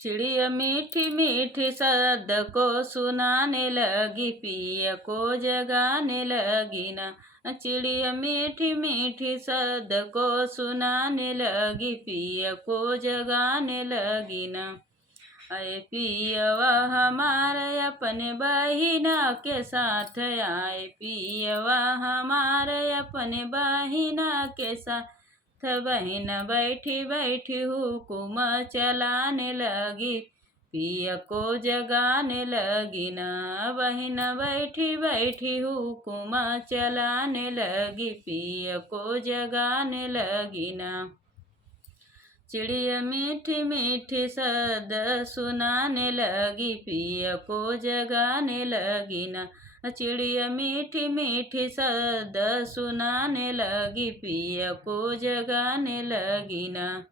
चिड़िया मीठी मीठी शब्द को सुनाने लगी, पिया को जगाने लगी ना। चिड़िया मीठी मीठी शब्द को सुनाने लगी, पिया को जगाने लगी ना। अरे पियवा हमारे अपने बहिना के साथ आए, पियवा हमारे अपने बहिना के साथ। बहन बैठी बैठी हुकुम चलाने लगी, पिया को जगाने लगी ना। बहन बैठी बैठी हुकुम चलाने लगी, पिया को जगाने लगी ना। चिड़िया मीठी मीठी शब्द सुनाने लगी, पिया को जगाने लगी ना। चिड़िया मीठी मीठी शब्द सुनाने लगी, पिया को जगाने लगी ना।